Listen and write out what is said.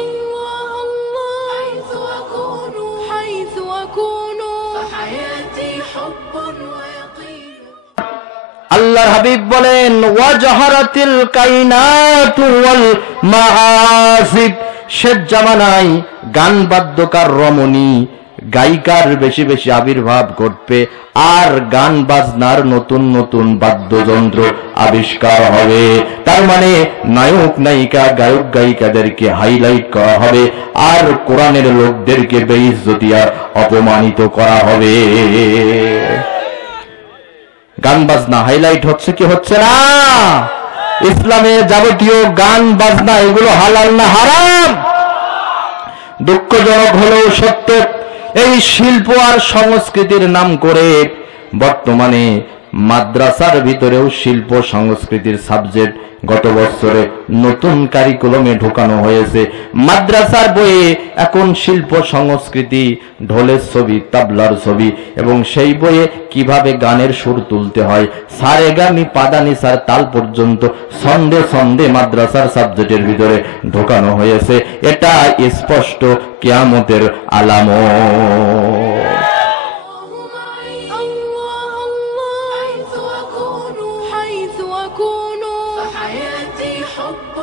الله الله حيث أكون فحياتي حب ويقين আল্লাহর হাবিব বলেন ওয়াজহারাতিল কাইনাতু ওয়াল মাআসিব, শেষ জামানায় গান বাদ্যকার রমণী গায়িকার বেশি বেশি আবির্ভাব ঘটবে, আর গান বাজনার নতুন নতুন বাদ্যযন্ত্র আবিষ্কার হবে। তার মানে নায়ক নায়িকা গায়ক গায়িকাদেরকে হাইলাইট করা হবে, আর কোরআনের লোকদেরকে বেইজ্জতি আর অপমানিত করা হবে। গান বাজনা হাইলাইট হচ্ছে কি হচ্ছে না? ইসলামে যাবতীয় গান বাজনা এগুলো হালাল না হারাম? দুঃখজনক হলেও সত্য, এই শিল্প আর সংস্কৃতির নাম করে বর্তমানে মাদ্রাসার ভিতরেও শিল্প সংস্কৃতির সাবজেক্ট গত বছরে নতুন কারিকুলামে ঢোকানো হয়েছে। মাদ্রাসার বইয়ে এখন শিল্প সংস্কৃতি, ঢোলের ছবি, তাবলার ছবি, এবং সেই বইয়ে কিভাবে গানের সুর তুলতে হয়, সারেগামি পাদানিসার তাল পর্যন্ত ছন্দে ছন্দে মাদ্রাসার সাবজেক্টের ভিতরে ঢোকানো হয়েছে। এটা স্পষ্ট কিয়ামতের আলামত। حيث أكون فحياتي حب